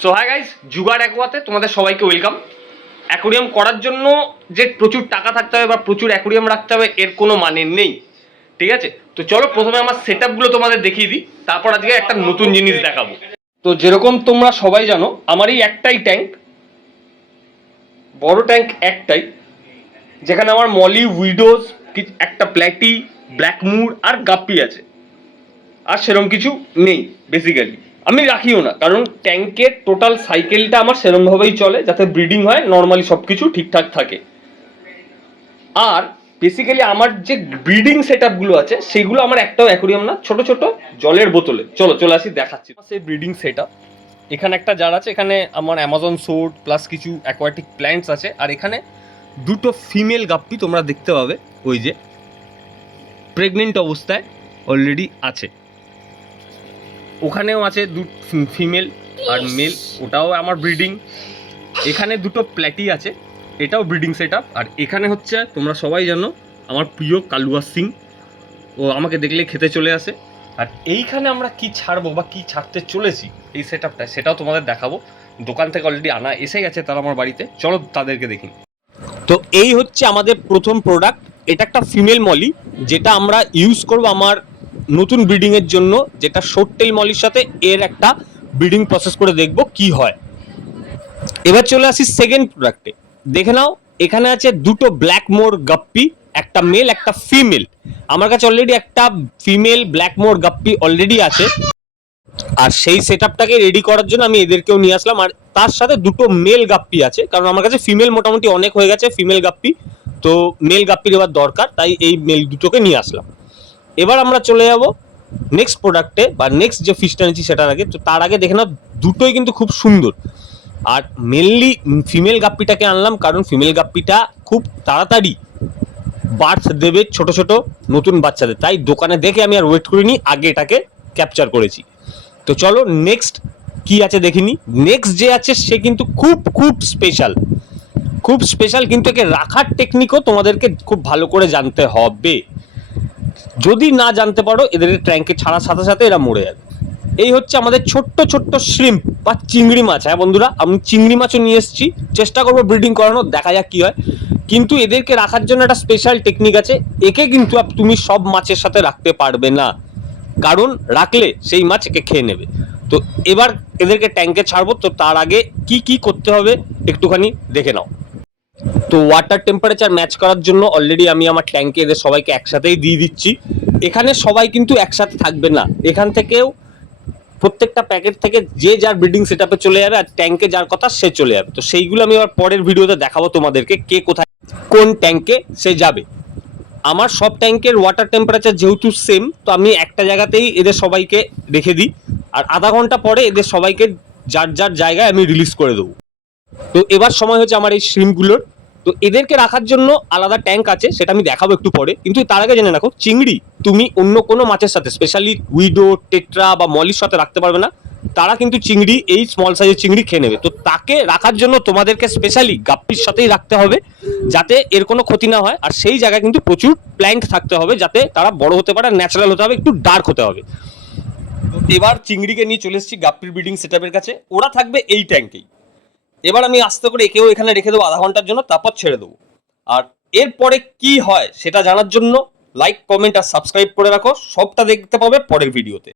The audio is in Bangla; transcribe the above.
সো হাই গাইস, জুগার অ্যাকোয়াতে তোমাদের সবাইকে ওয়েলকাম। অ্যাকোরিয়াম করার জন্য যে প্রচুর টাকা থাকতে হবে বা প্রচুর অ্যাকোরিয়াম রাখতে হবে এর কোনো মানে নেই, ঠিক আছে? তো চলো প্রথমে আমার সেটআপগুলো তোমাদের দেখিয়ে দিই, তারপর আজকে একটা নতুন জিনিস দেখাবো। তো যেরকম তোমরা সবাই জানো, আমার এই একটাই ট্যাঙ্ক, বড় ট্যাঙ্ক একটাই, যেখানে আমার মলি, উইডোজ, একটা প্ল্যাটি, ব্ল্যাকমুর আর গাপ্পি আছে। আর সেরকম কিছু নেই বেসিক্যালি, আমি রাখিও না, কারণ ট্যাঙ্কের টোটাল সাইকেলটা আমার সেরকমভাবেই চলে যাতে ব্রিডিং হয়, নর্মালি সব কিছু ঠিকঠাক থাকে। আর বেসিক্যালি আমার যে ব্রিডিং সেট আপগুলো আছে সেগুলো আমার একটাও অ্যাকোরিয়াম না, ছোট ছোট জলের বোতলে। চলে আসি দেখাচ্ছি সেই ব্রিডিং সেট আপ। এখানে একটা জার আছে, এখানে আমার অ্যামাজন সোড প্লাস কিছু অ্যাকোয়াটিক প্ল্যান্টস আছে। আর এখানে দুটো ফিমেল গাপ্পি তোমরা দেখতে পাবে, ওই যে প্রেগনেন্ট অবস্থায় অলরেডি আছে। ওখানেও আছে ফিমেল আর মেল, ওটাও আমার ব্রিডিং। এখানে দুটো প্ল্যাটি আছে, এটাও ব্রিডিং সেট আপ। আর এখানে হচ্ছে, তোমরা সবাই জানো, আমার প্রিয় কালুয়া সিং, ও আমাকে দেখলে খেতে চলে আসে। আর এইখানে আমরা কি ছাড়বো বা কি ছাড়তে চলেছি এই সেট আপটায়, সেটাও তোমাদের দেখাবো। দোকান থেকে অলরেডি আনা এসে গেছে তারা আমার বাড়িতে, চলো তাদেরকে দেখি। তো এই হচ্ছে আমাদের প্রথম প্রোডাক্ট, এটা একটা ফিমেল মলি, যেটা আমরা ইউজ করব আমার নতুন ব্রিডিংয়ের জন্য, যেটা শর্ট টেল মলির সাথে এর একটা ব্রিডিং প্রসেস করে দেখব কি হয়। এবার চলে আসি সেকেন্ড প্রোডাক্টে, দেখে নাও। এখানে আছে দুটো ব্ল্যাকমোর গাপ্পি, একটা মেল একটা ফিমেল। আমার কাছে অলরেডি একটা ফিমেল ব্ল্যাকমোর গাপ্পি অলরেডি আছে, আর সেই সেটআপটাকে রেডি করার জন্য আমি এদেরকেও নিয়ে আসলাম। আর তার সাথে দুটো মেল গাপ্পি আছে, কারণ আমার কাছে ফিমেল মোটামুটি অনেক হয়ে গেছে ফিমেল গাপ্পি, তো মেল গাপ্পির এবার দরকার, তাই এই মেল দুটোকে নিয়ে আসলাম। এবার আমরা চলে যাব নেক্সট প্রোডাক্টে বা নেক্সট যে ফিশটা নিচ্ছি সেটার আগে। তো তার আগে দেখে নাও, দুটোই কিন্তু খুব সুন্দর। আর মেনলি ফিমেল গাপ্পিটাকে আনলাম কারণ ফিমেল গাপ্পিটা খুব তাড়াতাড়ি বার্থ দেবে ছোট ছোট নতুন বাচ্চাদের, তাই দোকানে দেখে আমি আর ওয়েট করিনি, আগে এটাকে ক্যাপচার করেছি। তো চলো নেক্সট কি আছে দেখিনি। নেক্সট যে আছে সে কিন্তু খুব খুব স্পেশাল, খুব স্পেশাল, কিন্তু একে রাখার টেকনিকও তোমাদেরকে খুব ভালো করে জানতে হবে। যদি না জানতে পারো, এদের ট্যাঙ্কে ছাড়ার সাথে সাথে এরা মরে যাবে। এই হচ্ছে আমাদের ছোট্ট ছোট্ট শ্রিম্প বা চিংড়ি মাছ। হ্যাঁ বন্ধুরা, আমি চিংড়ি মাছও নিয়ে এসেছি, চেষ্টা করবো ব্রিডিং করানোর, দেখা যাক কি হয়। কিন্তু এদেরকে রাখার জন্য একটা স্পেশাল টেকনিক আছে, একে কিন্তু তুমি সব মাছের সাথে রাখতে পারবে না, কারণ রাখলে সেই মাছ একে খেয়ে নেবে। তো এবার এদেরকে ট্যাঙ্কে ছাড়বো, তো তার আগে কি কি করতে হবে একটুখানি দেখে নাও। তো ওয়াটার টেম্পারেচার ম্যাচ করার জন্য অলরেডি আমি আমার ট্যাঙ্কে এদের সবাইকে একসাথেই দিয়ে দিচ্ছি। এখানে সবাই কিন্তু একসাথে থাকবে না, এখান থেকেও প্রত্যেকটা প্যাকেট থেকে যে যার ব্রিডিং সেটআপে চলে যাবে, আর ট্যাঙ্কে যার কথা সে চলে যাবে। তো সেইগুলো আমি আবার পরের ভিডিওতে দেখাবো তোমাদেরকে, কে কোথায় কোন ট্যাঙ্কে সে যাবে। আমার সব ট্যাঙ্কের ওয়াটার টেম্পারেচার যেহেতু সেম, তো আমি একটা জায়গাতেই এদের সবাইকে রেখে দিই, আর আধা ঘন্টা পরে এদের সবাইকে যার যার জায়গায় আমি রিলিজ করে দেবো। তো এবার সময় হচ্ছে আমার এই শ্রিমগুলোর। তো এদেরকে রাখার জন্য আলাদা ট্যাঙ্ক আছে, সেটা আমি দেখাবো একটু পরে। কিন্তু তার আগে জেনে রাখো, চিংড়ি তুমি অন্য কোনো মাছের সাথে, স্পেশালি উইডো, টেট্রা বা মলির সাথে রাখতে পারবে না, তারা কিন্তু চিংড়ি, এই স্মল সাইজের চিংড়ি খেয়ে নেবে। তো তাকে রাখার জন্য তোমাদেরকে স্পেশালি গাপ্পির সাথেই রাখতে হবে, যাতে এর কোনো ক্ষতি না হয়। আর সেই জায়গায় কিন্তু প্রচুর প্ল্যান্ট থাকতে হবে, যাতে তারা বড় হতে পারে, ন্যাচারাল হতে হবে, একটু ডার্ক হতে হবে। এবার চিংড়িকে নিয়ে চলে এসেছি গাপ্পির ব্রিডিং সেটআপের কাছে, ওরা থাকবে এই ট্যাঙ্কেই। এবার আমি আস্তে করে একেও এখানে রেখে দেবো আধা ঘন্টার জন্য, তারপর ছেড়ে দেবো। আর এরপরে কি হয় সেটা জানার জন্য লাইক, কমেন্ট আর সাবস্ক্রাইব করে রাখো, সবটা দেখতে পাবে পরের ভিডিওতে।